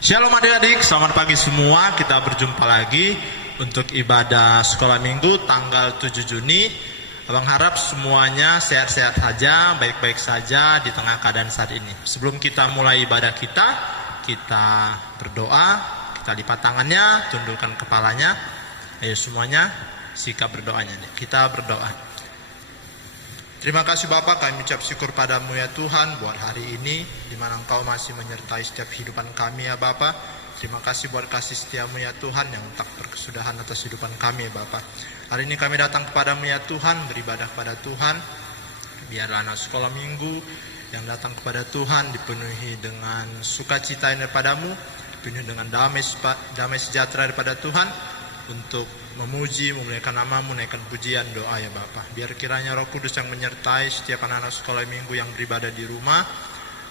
Shalom adik-adik, selamat pagi semua. Kita berjumpa lagi untuk ibadah sekolah minggu tanggal 7 Juni. Abang harap semuanya sehat-sehat saja, baik-baik saja di tengah keadaan saat ini. Sebelum kita mulai ibadah kita berdoa, kita lipat tangannya, tundukkan kepalanya. Ayo semuanya sikap berdoanya. Kita berdoa. Terima kasih Bapa, kami ucap syukur padamu ya Tuhan buat hari ini di mana Engkau masih menyertai setiap kehidupan kami ya Bapa. Terima kasih buat kasih setiamu ya Tuhan yang tak berkesudahan atas kehidupan kami ya Bapa. Hari ini kami datang kepadamu ya Tuhan, beribadah kepada Tuhan. Biarlah anak sekolah minggu yang datang kepada Tuhan dipenuhi dengan sukacita daripadamu, dipenuhi dengan damai sejahtera daripada Tuhan, untuk memuji, memuliakan namamu, naikkan pujian doa ya Bapa. Biar kiranya Roh Kudus yang menyertai setiap anak-anak sekolah minggu yang beribadah di rumah.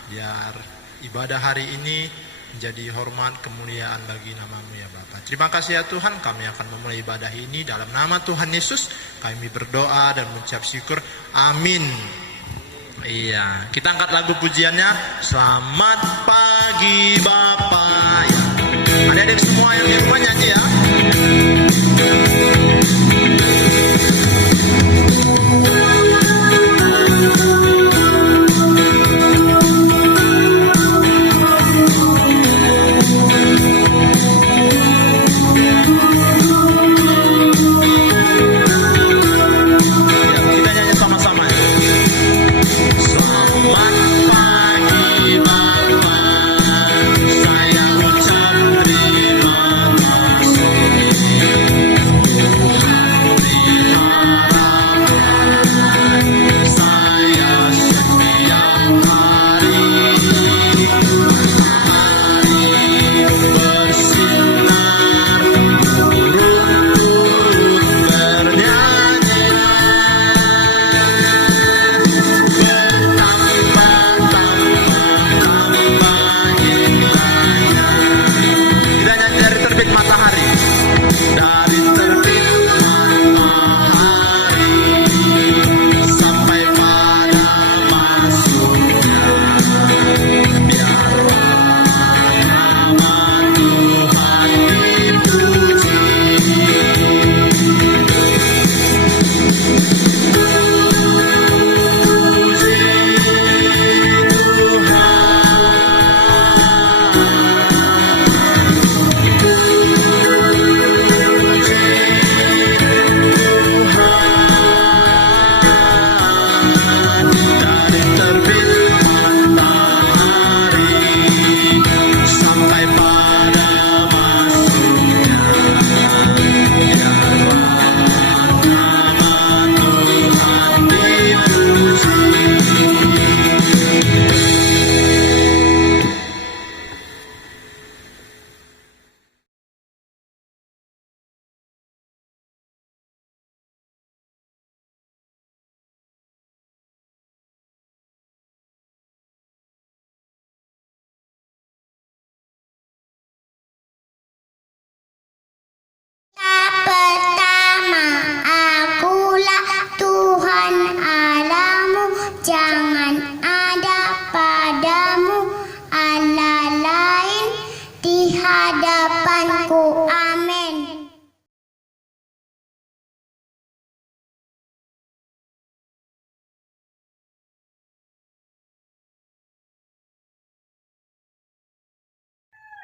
Biar ibadah hari ini menjadi hormat kemuliaan bagi namamu ya Bapa. Terima kasih ya Tuhan, kami akan memulai ibadah ini dalam nama Tuhan Yesus. Kami berdoa dan mengucap syukur. Amin. Iya, kita angkat lagu pujiannya. Selamat pagi Bapa. Ya. Adik-adik semua yang di rumah nyanyi ya.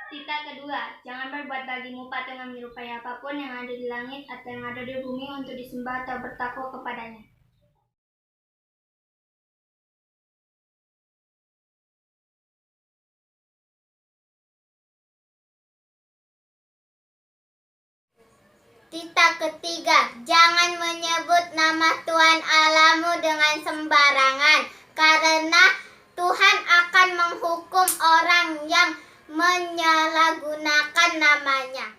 Tita kedua, jangan berbuat bagimu patung yang menyerupai apapun yang ada di langit atau yang ada di bumi untuk disembah atau bertakwa kepadanya. Tita ketiga, jangan menyebut nama Tuhan Allahmu dengan sembarangan, karena Tuhan akan menghukum orang yang menyalahgunakan namanya.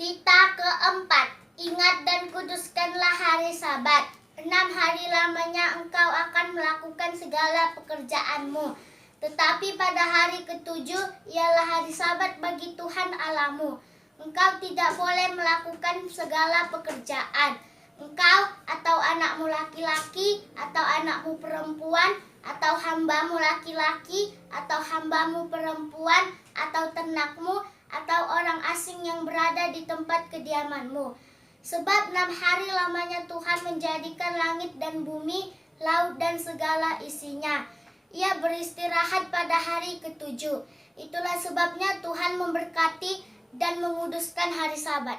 Tita keempat, ingat dan kuduskanlah hari Sabat. 6 hari lamanya engkau akan melakukan segala pekerjaanmu. Tetapi pada hari ketujuh ialah hari Sabat bagi Tuhan Allahmu. Engkau tidak boleh melakukan segala pekerjaan. Engkau atau anakmu laki-laki atau anakmu perempuan atau hambamu laki-laki atau hambamu perempuan atau ternakmu atau orang asing yang berada di tempat kediamanmu. Sebab 6 hari lamanya Tuhan menjadikan langit dan bumi, laut dan segala isinya. Ia beristirahat pada hari ke-7. Itulah sebabnya Tuhan memberkati dan menguduskan hari Sabat.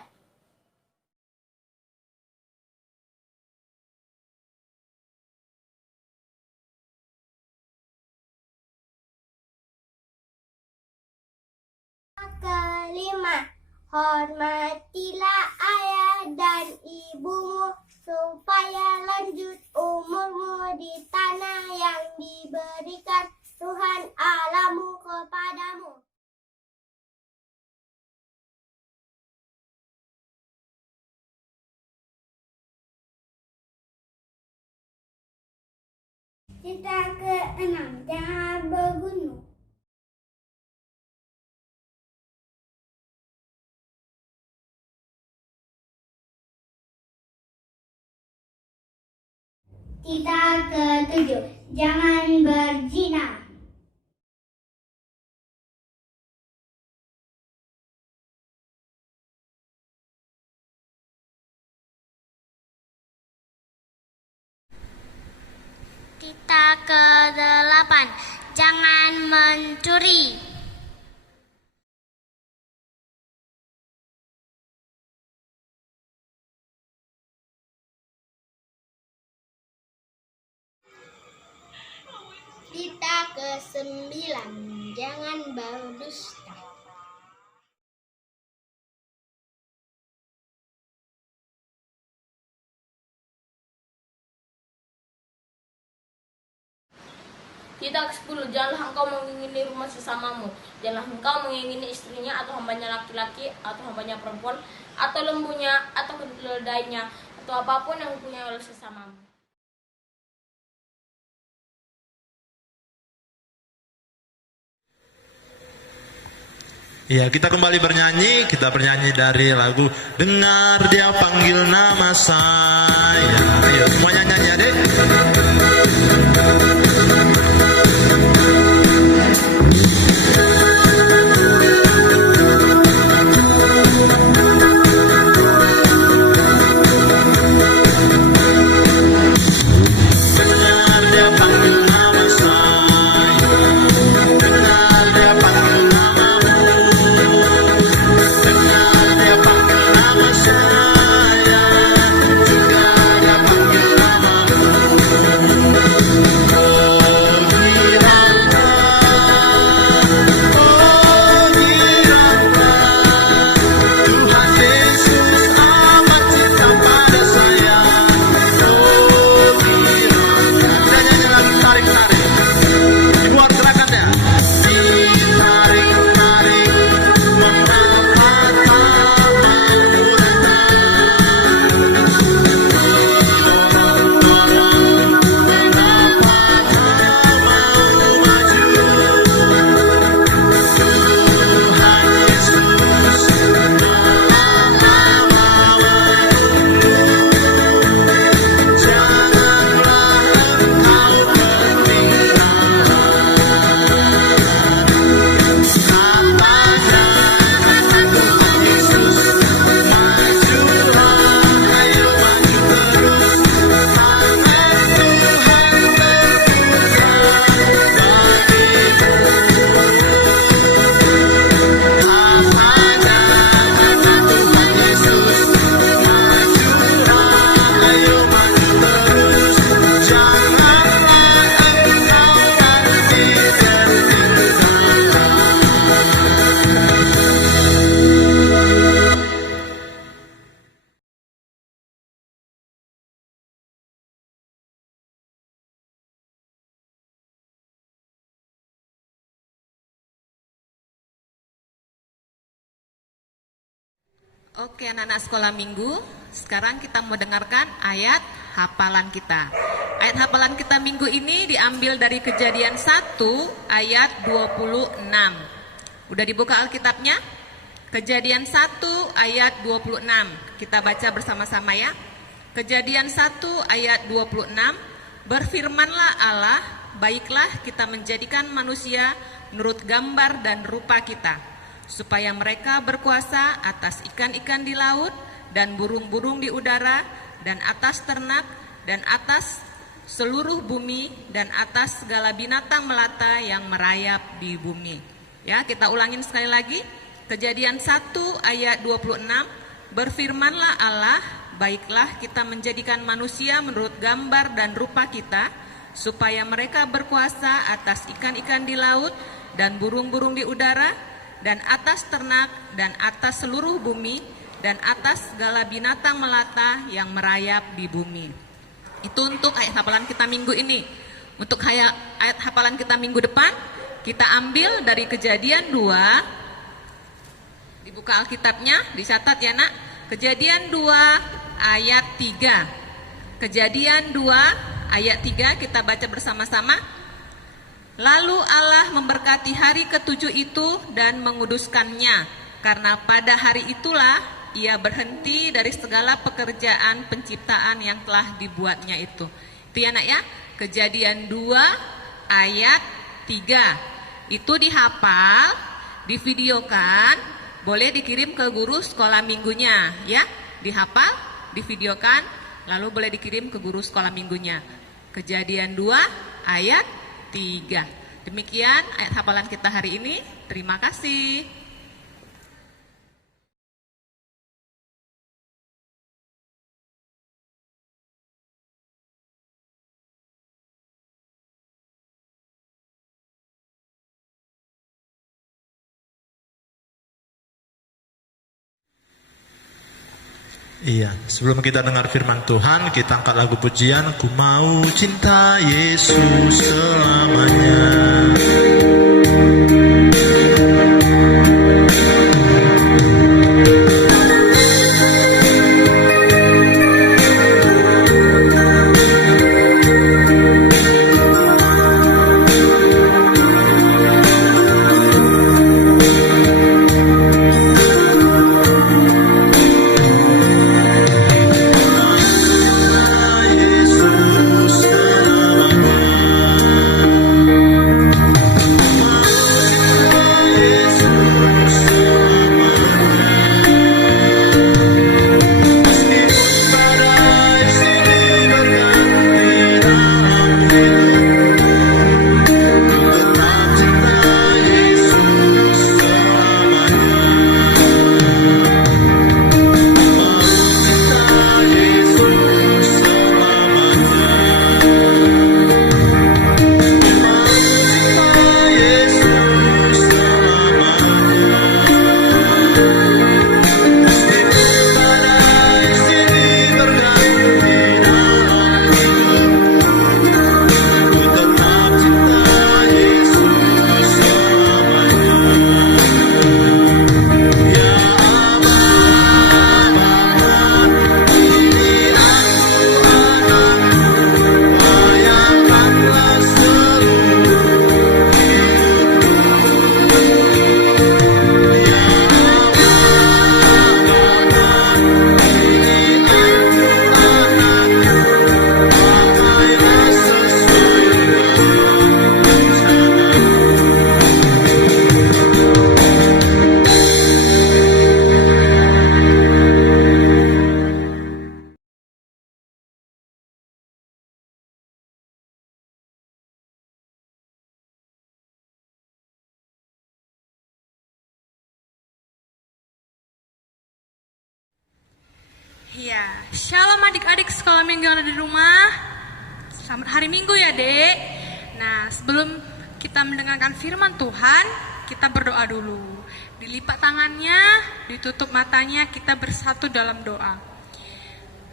Kelima, hormatilah ayah dan ibumu supaya lanjut umurmu di tanah yang diberikan Tuhan Allahmu kepadamu. Kita ke-6, jangan bergunung. Kita ke-7, jangan berzina. Kita ke-8, jangan mencuri. Kita ke-9, jangan berdusta. Kita ke-10, janganlah engkau mengingini rumah sesamamu. Janganlah engkau mengingini istrinya atau hambanya laki-laki atau hambanya perempuan atau lembunya atau keledainya atau apapun yang dipunyai oleh sesamamu. Ya, kita kembali bernyanyi. Kita bernyanyi dari lagu Dengar Dia Panggil Nama Saya. Ayo semuanya nyanyi adik. Dengar Dia panggil nama saya. Dengar Dia panggil namamu. Dengar Dia panggil nama saya. Juga Dia panggil namamu. Oh hiraukan, oh hiraukan, Tuhan Yesus amat cinta pada saya. Oh hiraukan. Kita nyanyi lagi, tarik-tarik. Dibuat gerakannya. Ditarik-tarik, mengapa tak mau datang? Dorong-dorong, mengapa tak mau maju? Tuhan Yesus telah lama menunggu. Janganlah engkau bertinggal. Katakan Tuhan Yesus, majulah, ayo maju terus. Tangan Tuhan terbuka bagimu. Katakan Tuhan Yesus, majulah, ayo maju terus. Janganlah engkau nanti tertinggal. Oke anak-anak sekolah minggu, sekarang kita mau dengarkan ayat hafalan kita. Ayat hafalan kita minggu ini diambil dari Kejadian 1 ayat 26. Udah dibuka Alkitabnya? Kejadian 1 ayat 26. Kita baca bersama-sama ya. Kejadian 1 ayat 26. Berfirmanlah Allah, baiklah kita menjadikan manusia menurut gambar dan rupa kita, supaya mereka berkuasa atas ikan-ikan di laut dan burung-burung di udara dan atas ternak dan atas seluruh bumi dan atas segala binatang melata yang merayap di bumi. Ya, kita ulangin sekali lagi. Kejadian 1 ayat 26. Berfirmanlah Allah, baiklah kita menjadikan manusia menurut gambar dan rupa kita, supaya mereka berkuasa atas ikan-ikan di laut dan burung-burung di udara dan atas ternak dan atas seluruh bumi dan atas segala binatang melata yang merayap di bumi. Itu untuk ayat hafalan kita minggu ini. Untuk ayat hafalan kita minggu depan, kita ambil dari Kejadian 2. Dibuka Alkitabnya, dicatat ya nak. Kejadian 2 ayat 3. Kejadian 2 ayat 3 kita baca bersama-sama. Lalu Allah memberkati hari ketujuh itu dan menguduskannya, karena pada hari itulah ia berhenti dari segala pekerjaan penciptaan yang telah dibuatnya itu. Itu ya nak ya. Kejadian 2 ayat 3. Itu dihafal, divideokan, boleh dikirim ke guru sekolah minggunya ya. Dihafal, divideokan, lalu boleh dikirim ke guru sekolah minggunya. Kejadian 2 ayat 3. Demikian ayat hafalan kita hari ini. Terima kasih. Iya, sebelum kita dengar firman Tuhan, kita angkat lagu pujian, Ku Mau Cinta Yesus Selamanya. Iya, shalom adik-adik sekolah minggu yang ada di rumah. Selamat hari Minggu ya dek. Nah, sebelum kita mendengarkan firman Tuhan, kita berdoa dulu. Dilipat tangannya, ditutup matanya, kita bersatu dalam doa.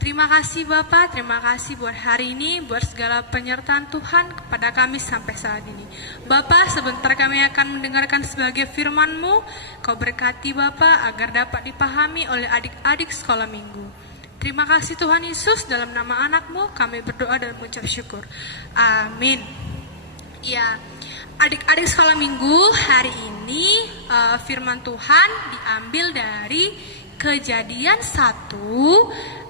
Terima kasih Bapak, terima kasih buat hari ini, buat segala penyertaan Tuhan kepada kami sampai saat ini. Bapak, sebentar kami akan mendengarkan sebagai firman-Mu. Kau berkati Bapak agar dapat dipahami oleh adik-adik sekolah minggu. Terima kasih Tuhan Yesus, dalam nama anak-Mu kami berdoa dan mengucap syukur. Amin. Ya, Adik-adik sekolah minggu, hari ini firman Tuhan diambil dari Kejadian 1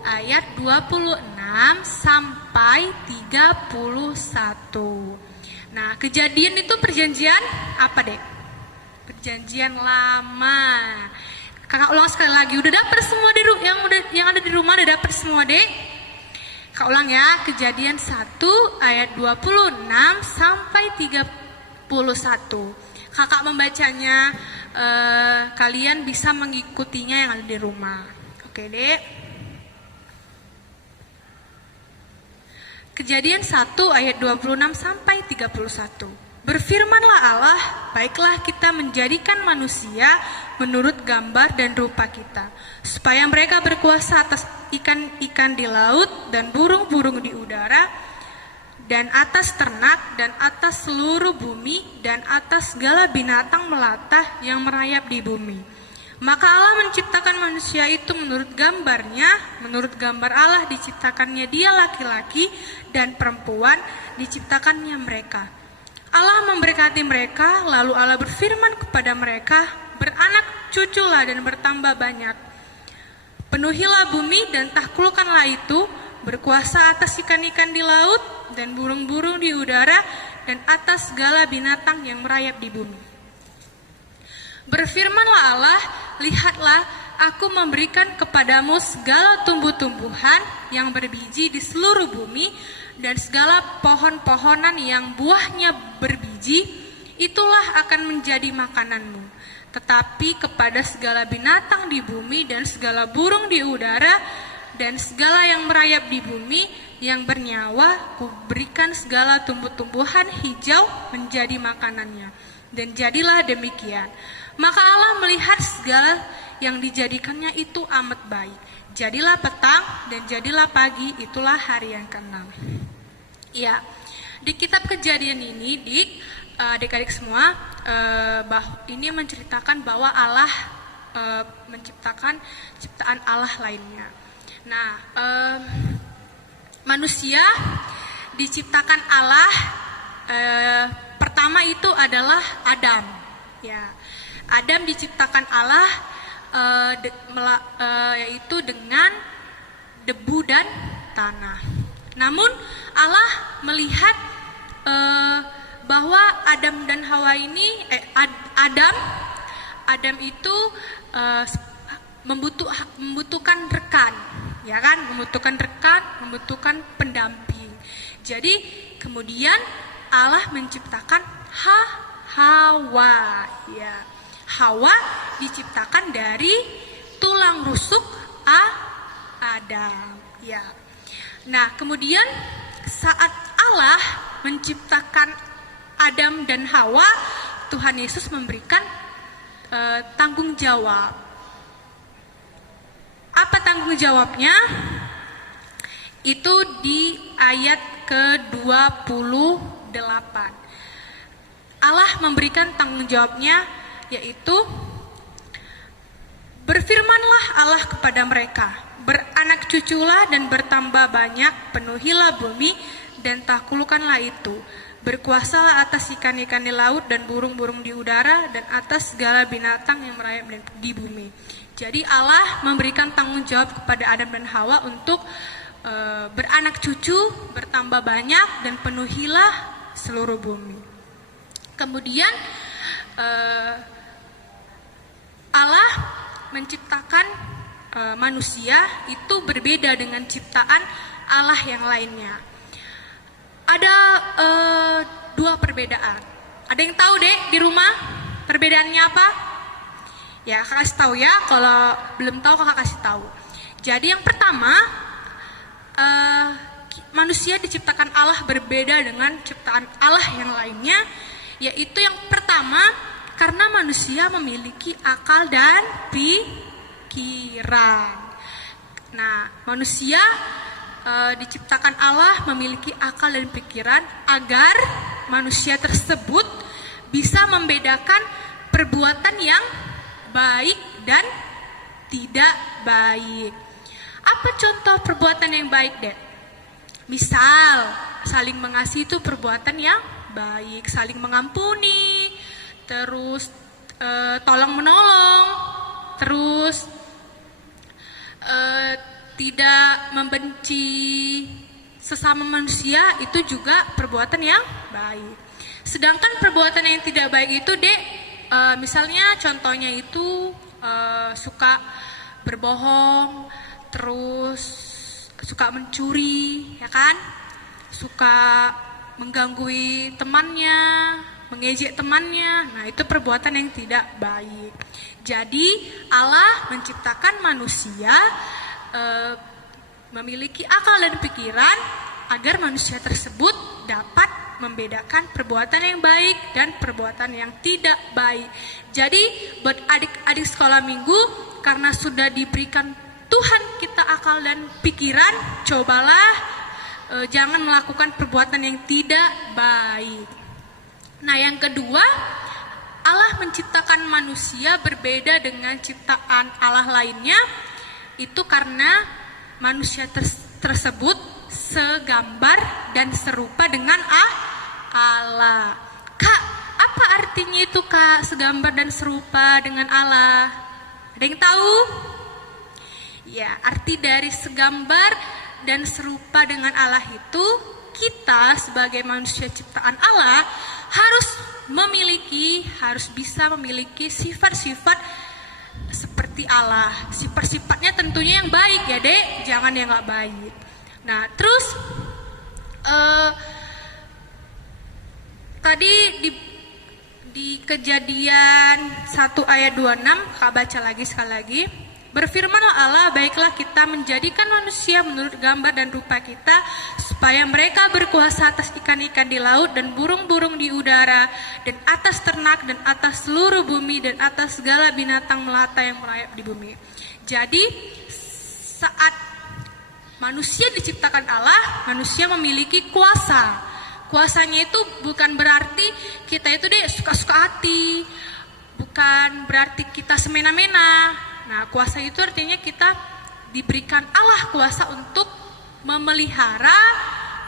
ayat 26 sampai 31. Nah, Kejadian itu perjanjian apa, Dek? Perjanjian lama. Kakak ulang sekali lagi. Udah dapet semua yang ada di rumah udah dapet semua, Dek? Kakak ulang ya. Kejadian 1 ayat 26 sampai 31. Kakak membacanya, kalian bisa mengikutinya yang ada di rumah. Oke, Dek. Kejadian 1 ayat 26 sampai 31. Berfirmanlah Allah, baiklah kita menjadikan manusia menurut gambar dan rupa kita, supaya mereka berkuasa atas ikan-ikan di laut dan burung-burung di udara, dan atas ternak, dan atas seluruh bumi, dan atas segala binatang melata yang merayap di bumi. Maka Allah menciptakan manusia itu menurut gambarnya, menurut gambar Allah diciptakannya dia laki-laki dan perempuan diciptakannya mereka. Allah memberkati mereka, lalu Allah berfirman kepada mereka, beranak cuculah dan bertambah banyak. Penuhilah bumi dan taklukkanlah itu, berkuasa atas ikan-ikan di laut dan burung-burung di udara dan atas segala binatang yang merayap di bumi. Berfirmanlah Allah, lihatlah, aku memberikan kepadamu segala tumbuh-tumbuhan yang berbiji di seluruh bumi dan segala pohon-pohonan yang buahnya berbiji, itulah akan menjadi makananmu. Tetapi kepada segala binatang di bumi dan segala burung di udara dan segala yang merayap di bumi yang bernyawa, kuberikan segala tumbuh-tumbuhan hijau menjadi makanannya. Dan jadilah demikian. Maka Allah melihat segala yang dijadikannya itu amat baik. Jadilah petang dan jadilah pagi, itulah hari yang ke-6. Ya, di kitab Kejadian ini, adik-adik semua, ini menceritakan bahwa Allah menciptakan ciptaan Allah lainnya. Nah, manusia diciptakan Allah, pertama itu adalah Adam. Ya, Adam diciptakan Allah yaitu dengan debu dan tanah. Namun Allah melihat bahwa Adam dan Hawa ini Adam itu membutuhkan rekan, ya kan? Membutuhkan rekan, membutuhkan pendamping. Jadi kemudian Allah menciptakan Hawa, ya. Hawa diciptakan dari tulang rusuk Adam, ya. Nah, kemudian saat Allah menciptakan Adam dan Hawa, Tuhan Yesus memberikan tanggung jawab. Apa tanggung jawabnya? Itu di ayat ke-28. Allah memberikan tanggung jawabnya, yaitu berfirmanlah Allah kepada mereka, beranak cuculah dan bertambah banyak, penuhilah bumi dan taklukkanlah itu, berkuasalah atas ikan-ikan di laut dan burung-burung di udara dan atas segala binatang yang merayap di bumi. Jadi Allah memberikan tanggung jawab kepada Adam dan Hawa untuk beranak cucu, bertambah banyak dan penuhilah seluruh bumi. Kemudian Allah menciptakan manusia itu berbeda dengan ciptaan Allah yang lainnya. Ada dua perbedaan. Ada yang tahu deh di rumah perbedaannya apa? Ya, kakak kasih tahu ya. Kalau belum tahu kakak kasih tahu. Jadi yang pertama, manusia diciptakan Allah berbeda dengan ciptaan Allah yang lainnya. Yaitu yang pertama, karena manusia memiliki akal dan pikiran. Nah, manusia diciptakan Allah memiliki akal dan pikiran agar manusia tersebut bisa membedakan perbuatan yang baik dan tidak baik. Apa contoh perbuatan yang baik, Dek? Misal, saling mengasihi itu perbuatan yang baik saling mengampuni, terus tolong menolong, terus tidak membenci sesama manusia, itu juga perbuatan yang baik. Sedangkan perbuatan yang tidak baik itu, Dek, misalnya contohnya itu suka berbohong, terus suka mencuri, ya kan? Suka mengganggu temannya, mengejek temannya. Nah, itu perbuatan yang tidak baik. Jadi Allah menciptakan manusia memiliki akal dan pikiran agar manusia tersebut dapat membedakan perbuatan yang baik dan perbuatan yang tidak baik. Jadi buat adik-adik sekolah minggu, karena sudah diberikan Tuhan kita akal dan pikiran, cobalah jangan melakukan perbuatan yang tidak baik. Nah, yang kedua, Allah menciptakan manusia berbeda dengan ciptaan Allah lainnya, itu karena manusia tersebut segambar dan serupa dengan Allah. Kak, apa artinya itu, Kak, segambar dan serupa dengan Allah? Ada yang tahu? Ya, arti dari segambar dan serupa dengan Allah itu, kita sebagai manusia ciptaan Allah harus bisa memiliki sifat-sifat seperti Allah. Sifat-sifatnya tentunya yang baik ya, Dek, jangan yang gak baik. Nah, terus tadi di Kejadian 1 ayat 26, Kak baca lagi sekali lagi. Berfirmanlah Allah, baiklah kita menjadikan manusia menurut gambar dan rupa kita, supaya mereka berkuasa atas ikan-ikan di laut dan burung-burung di udara, dan atas ternak dan atas seluruh bumi dan atas segala binatang melata yang merayap di bumi. Jadi saat manusia diciptakan Allah, manusia memiliki kuasa. Kuasanya itu bukan berarti kita itu suka-suka hati, bukan berarti kita semena-mena. Nah, kuasa itu artinya kita diberikan Allah kuasa untuk memelihara,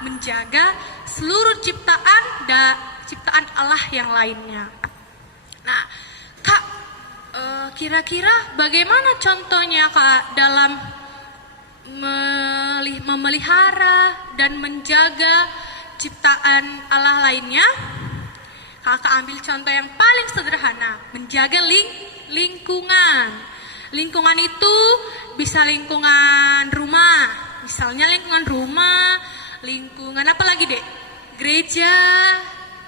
menjaga seluruh ciptaan Allah yang lainnya. Nah, Kak, kira-kira bagaimana contohnya, Kak, dalam memelihara dan menjaga ciptaan Allah lainnya? Kakak ambil contoh yang paling sederhana, menjaga lingkungan. Lingkungan itu bisa lingkungan rumah, misalnya lingkungan rumah, lingkungan apa lagi, Dek? Gereja,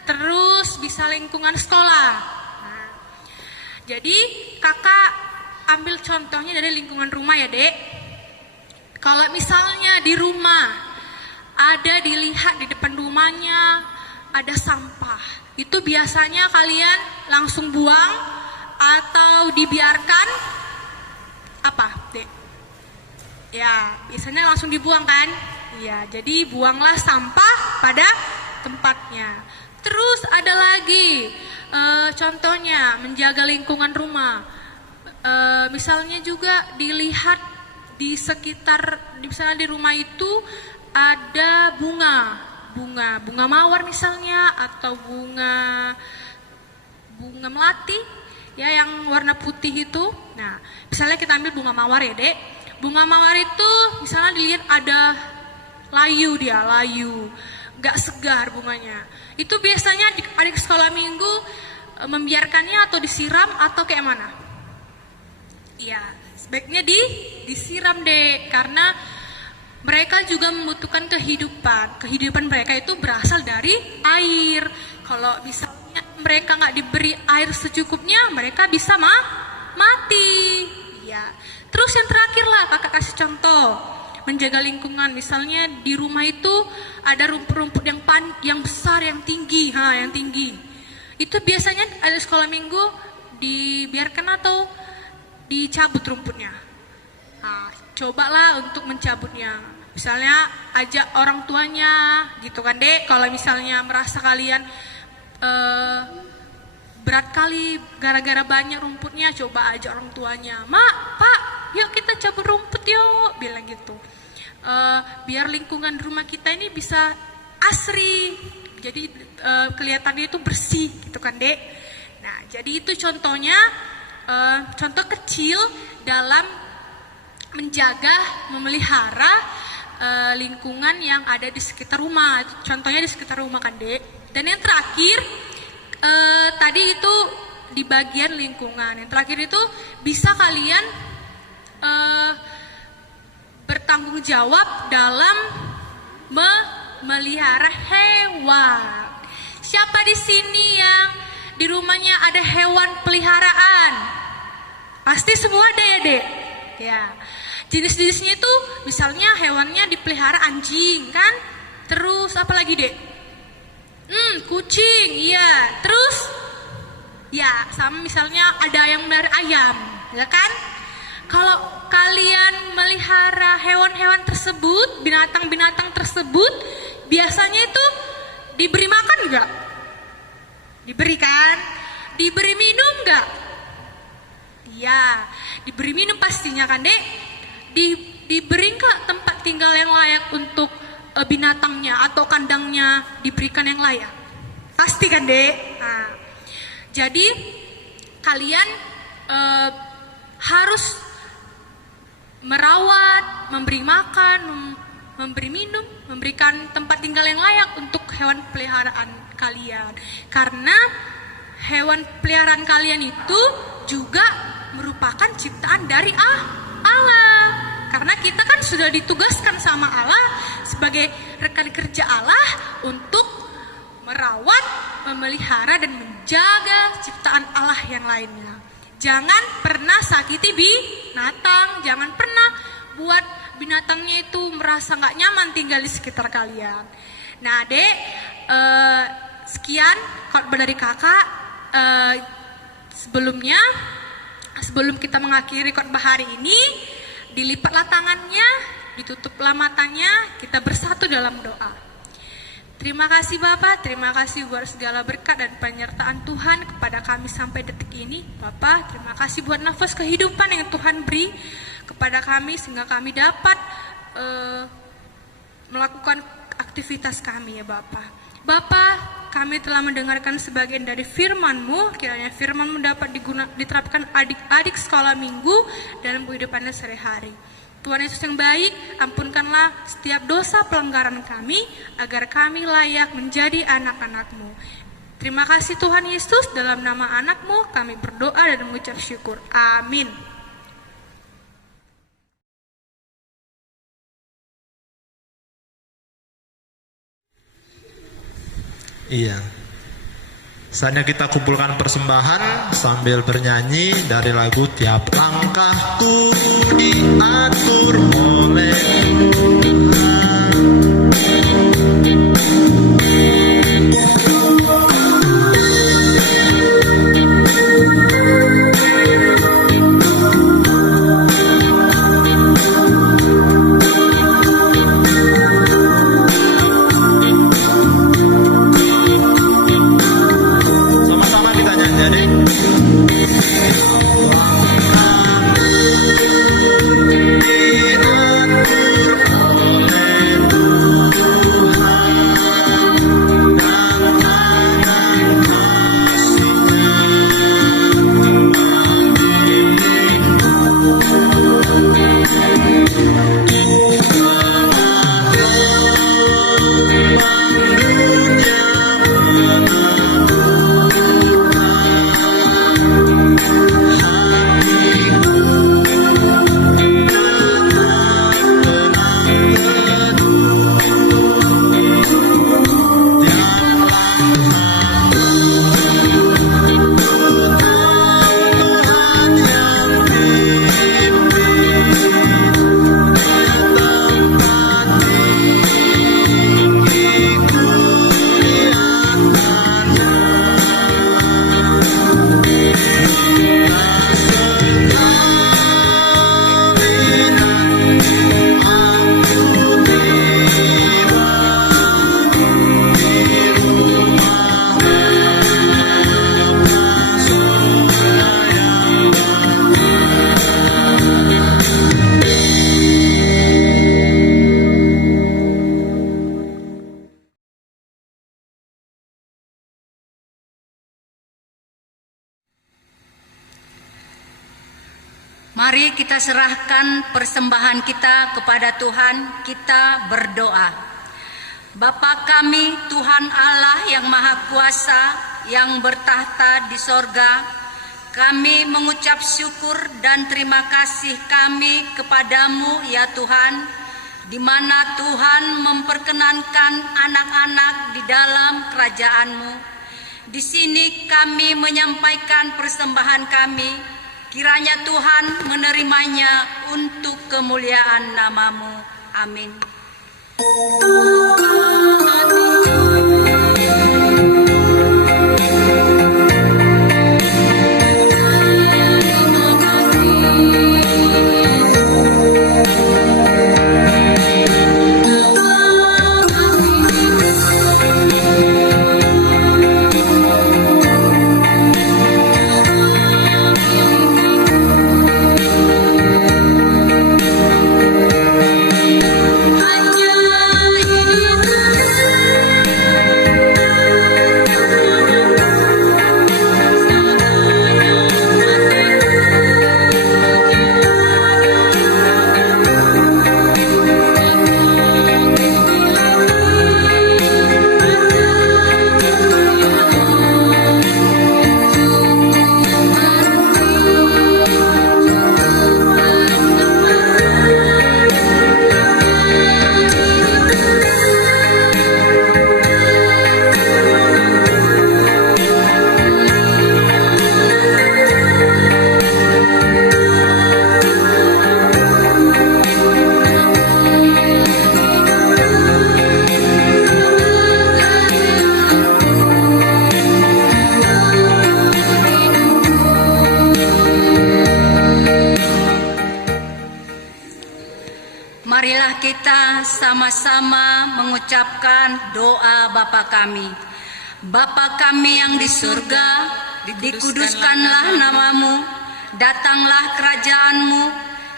terus bisa lingkungan sekolah. Nah, jadi kakak ambil contohnya dari lingkungan rumah ya, Dek. Kalau misalnya di rumah ada dilihat di depan rumahnya ada sampah, itu biasanya kalian langsung buang atau dibiarkan? Apa, Dek? Ya, biasanya langsung dibuang kan? Ya, jadi buanglah sampah pada tempatnya. Terus ada lagi contohnya menjaga lingkungan rumah. Misalnya juga dilihat di sekitar, misalnya di rumah itu ada bunga mawar misalnya, atau bunga melati ya yang warna putih itu. Nah, misalnya kita ambil bunga mawar ya, Dek. Bunga mawar itu misalnya dilihat ada layu, gak segar bunganya. Itu biasanya adik sekolah minggu membiarkannya atau disiram atau kayak mana? Ya, sebaiknya disiram, Dek, karena mereka juga membutuhkan kehidupan. Kehidupan mereka itu berasal dari air. Kalau misalnya mereka nggak diberi air secukupnya, mereka bisa mati. Ya. Terus yang terakhir lah, kakak kasih contoh menjaga lingkungan. Misalnya di rumah itu ada rumput-rumput yang besar, yang tinggi, Itu biasanya ada sekolah minggu dibiarkan atau dicabut rumputnya. Nah, cobalah untuk mencabutnya. Misalnya ajak orang tuanya, gitu kan, Dek. Kalau misalnya merasa kalian berat kali gara-gara banyak rumputnya, coba ajak orang tuanya. Mak, Pak, yuk kita cabut rumput yuk, bilang gitu. Biar lingkungan rumah kita ini bisa asri, jadi kelihatannya itu bersih gitu kan Dek. Nah jadi itu contohnya, contoh kecil dalam menjaga, memelihara lingkungan yang ada di sekitar rumah. Contohnya di sekitar rumah kan Dek. Dan yang terakhir, tadi itu di bagian lingkungan. Yang terakhir itu bisa kalian bertanggung jawab dalam memelihara hewan. Siapa di sini yang di rumahnya ada hewan peliharaan? Pasti semua ada ya Dek? Ya. Jenis-jenisnya itu misalnya hewannya dipelihara anjing kan? Terus apa lagi Dek? Kucing, iya. Terus? Ya, sama misalnya ada yang melihara ayam, ya kan? Kalau kalian melihara hewan-hewan tersebut, binatang-binatang tersebut, biasanya itu diberi makan enggak? Diberi kan? Diberi minum enggak? Iya, diberi minum pastinya kan Dek? Diberi enggak tempat tinggal yang layak untuk binatangnya atau kandangnya diberikan yang layak? Pasti kan Dek? Nah, jadi kalian harus merawat, memberi makan, memberi minum, memberikan tempat tinggal yang layak untuk hewan peliharaan kalian. Karena hewan peliharaan kalian itu juga merupakan ciptaan dari Allah. Karena kita kan sudah ditugaskan sama Allah sebagai rekan kerja Allah untuk merawat, memelihara dan menjaga ciptaan Allah yang lainnya. Jangan pernah sakiti binatang, jangan pernah buat binatangnya itu merasa nggak nyaman tinggal di sekitar kalian. Nah Dek, sekian khotbah dari kakak. Sebelum kita mengakhiri khotbah hari ini, dilipatlah tangannya, ditutuplah matanya, kita bersatu dalam doa. Terima kasih Bapak, terima kasih buat segala berkat dan penyertaan Tuhan kepada kami sampai detik ini. Bapak, terima kasih buat nafas kehidupan yang Tuhan beri kepada kami sehingga kami dapat melakukan aktivitas kami ya Bapak. Bapak, kami telah mendengarkan sebagian dari firman-Mu, kiranya firman-Mu dapat diterapkan adik-adik sekolah minggu dalam kehidupannya sehari-hari. Tuhan Yesus yang baik, ampunkanlah setiap dosa pelanggaran kami, agar kami layak menjadi anak-anak-Mu. Terima kasih Tuhan Yesus, dalam nama anak-Mu kami berdoa dan mengucap syukur. Amin. Iya. Saatnya kita kumpulkan persembahan sambil bernyanyi dari lagu Tiap Langkahku Diatur Oleh Sama-sama kita nyanyi. kita serahkan persembahan kita kepada Tuhan, kita berdoa. Bapa kami, Tuhan Allah yang Maha Kuasa, yang bertahta di sorga, kami mengucap syukur dan terima kasih kami kepadamu ya Tuhan, di mana Tuhan memperkenankan anak-anak di dalam kerajaan-Mu. Di sini kami menyampaikan persembahan kami, kiranya Tuhan menerimanya untuk kemuliaan nama-Mu. Amin. Marilah kita sama-sama mengucapkan doa Bapa kami. Bapa kami yang di surga, dikuduskanlah namamu, datanglah kerajaan-Mu,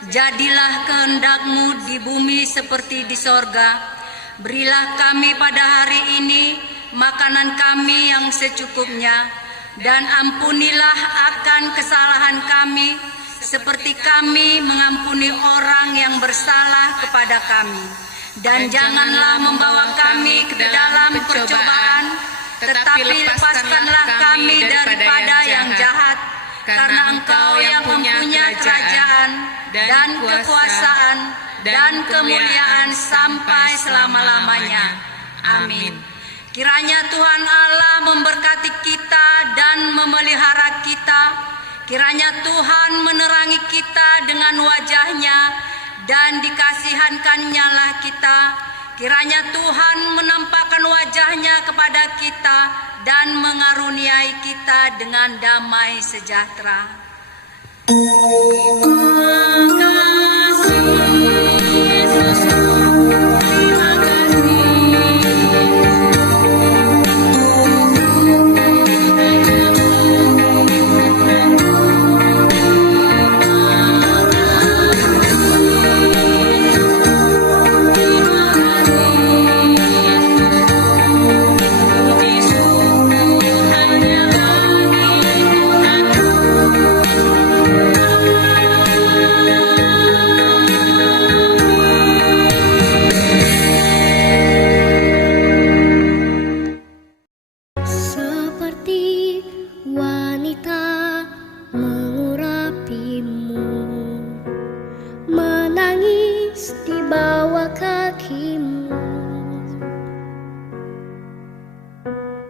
jadilah kehendak-Mu di bumi seperti di sorga. Berilah kami pada hari ini makanan kami yang secukupnya, dan ampunilah akan kesalahan kami, seperti kami mengampuni orang yang bersalah kepada kami. Dan janganlah membawa kami ke dalam percobaan, tetapi lepaskanlah kami daripada yang jahat. Karena Engkau yang mempunyai kerajaan dan kekuasaan dan kemuliaan sampai selama-lamanya. Amin. Kiranya Tuhan Allah memberkati kita dan memelihara kita. Kiranya Tuhan menerangi kita dengan wajah-Nya dan dikasihankan-Nya lah kita. Kiranya Tuhan menampakkan wajah-Nya kepada kita dan mengaruniai kita dengan damai sejahtera.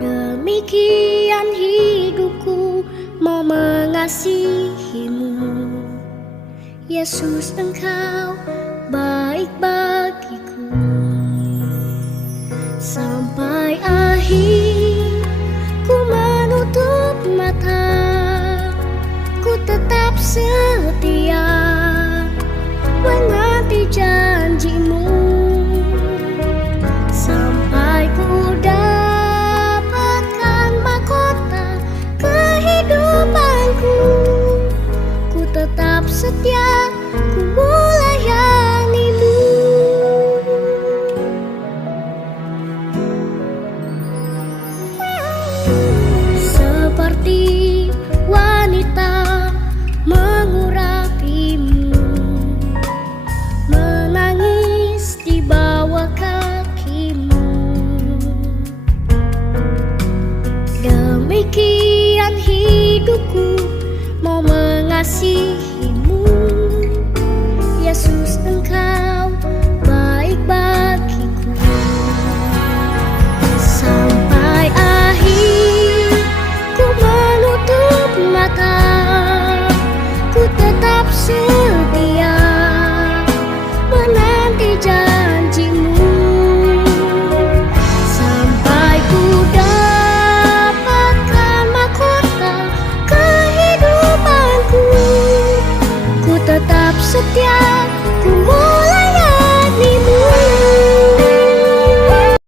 Demikian hidupku mau mengasihimu, Yesus, Engkau baik bagiku. Sampai akhir ku menutup mata, ku tetap setia menanti janji-Mu. Sampai ku dapatkan mahkota kehidupanku, ku tetap setia, ku melayani-Mu. Seperti wanita mengurapimu, kasihi